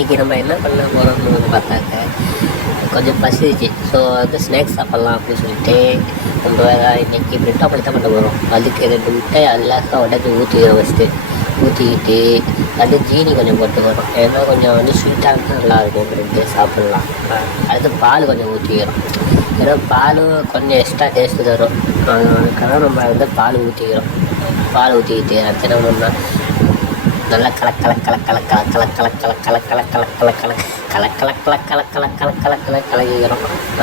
இன்றைக்கி நம்ம என்ன பண்ண போகிறோம்னு பார்த்தாக்க கொஞ்சம் பசிச்சு. ஸோ வந்து ஸ்நாக்ஸ் சாப்பிட்லாம் அப்படின்னு சொல்லிட்டு நம்ம இன்றைக்கி பிரெட் ஆம்லெட் தான் பண்ண போகிறோம். அதுக்கு 2 முட்டை அல்லாக்கா உடச்சி ஊற்றிக்கிறோம். ஃபஸ்ட்டு ஊற்றிக்கிட்டு அது ஜீனி கொஞ்சம் போட்டுக்கிறோம். ஏன்னா கொஞ்சம் வந்து ஸ்வீட்டாக இருந்தால் நல்லாயிருக்கும், பிரெட்டு சாப்பிட்லாம். அடுத்து பால் கொஞ்சம் ஊற்றிக்கிறோம். ஏன்னா பால் கொஞ்சம் எக்ஸ்ட்ரா டேஸ்ட்டு தரும். அதுக்காக நம்ம வந்து பால் ஊற்றிக்கிறோம். பால் ஊற்றிக்கிட்டு அடுத்து என்ன பண்ணால் நல்லா கலக்கிக்கிறோம்.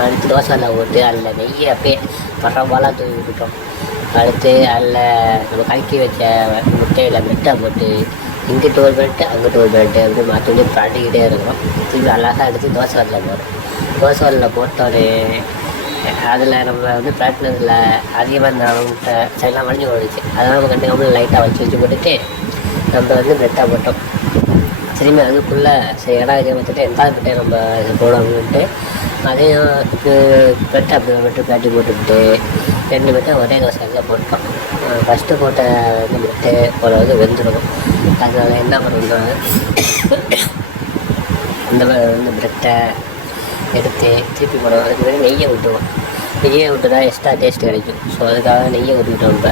அடுத்து தோசையில் போட்டு அதில் நெய்யை அப்படியே பரவாயில்ல தூவி விட்டுட்டோம். அடுத்து அதில் நம்ம கலக்கி வச்ச முட்டையில் மெட்டை போட்டு இங்கிட்டு ஒரு பெல்ட்டு அங்கிட்டு ஒரு பெல்ட்டு அப்படி மாற்றி வந்து பரட்டிக்கிட்டே இருக்கிறோம். திரும்பி அழகாக எடுத்து தோசைக்கல்லில் போடுறோம். தோசைக்கல்லில் போட்டோடனே அதில் நம்ம வந்து பரட்டினதில் அதிகமாக இந்த முட்டை சைடெலாம் மடிஞ்சு போயிடுச்சு. அதனால் நம்ம கண்டிப்பாக லைட்டாக வச்சு போட்டுட்டு நம்ம வந்து பிரெட்டாக போட்டோம். திரும்பி அதுக்குள்ளே சரி இடம் இதே பார்த்துட்டு எந்தாவது முட்டையை நம்ம இது போடணுன்ட்டு அதையும் பிரெட்டை அப்படி மட்டும் பேட்டி போட்டுக்கிட்டு 2 முட்டை ஒரே தோசையில் போட்டோம். ஃபஸ்ட்டு போட்ட வந்து முட்டை போல வந்து வெந்துடும். அதனால் என்ன பண்ணுறோம்னா அந்த வந்து பிரெட்டை எடுத்து திருப்பி போடுவோம். அதுக்கு முன்னாடி நெய்யை விட்டுவோம். நெய்யை விட்டு தான் எக்ஸ்ட்ரா டேஸ்ட் கிடைக்கும். ஸோ அதுக்காக நெய்யை விட்டுக்கிட்டோம். இப்போ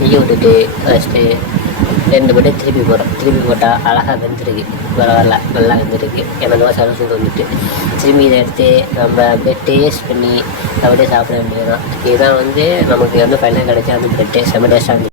நெய்யை விட்டுட்டு ஃபஸ்ட்டு 2 முட்டை திருப்பி போடுறோம். திருப்பி போட்டால் அழகாக வெந்துருக்கு. பரவாயில்ல, நல்லா வெந்துருக்கு. ஏன்னா தோசைலாம் சூடு வந்துட்டு திரும்பி இதை எடுத்து நம்ம அப்படியே டேஸ்ட் பண்ணி அப்படியே சாப்பிட வேண்டியதுதான். இதுதான் வந்து நமக்கு வந்து ஃபைனல் கிடைச்சா வந்து பிரெட்டு செம்ம டேஸ்ட்டாக இருந்துச்சு.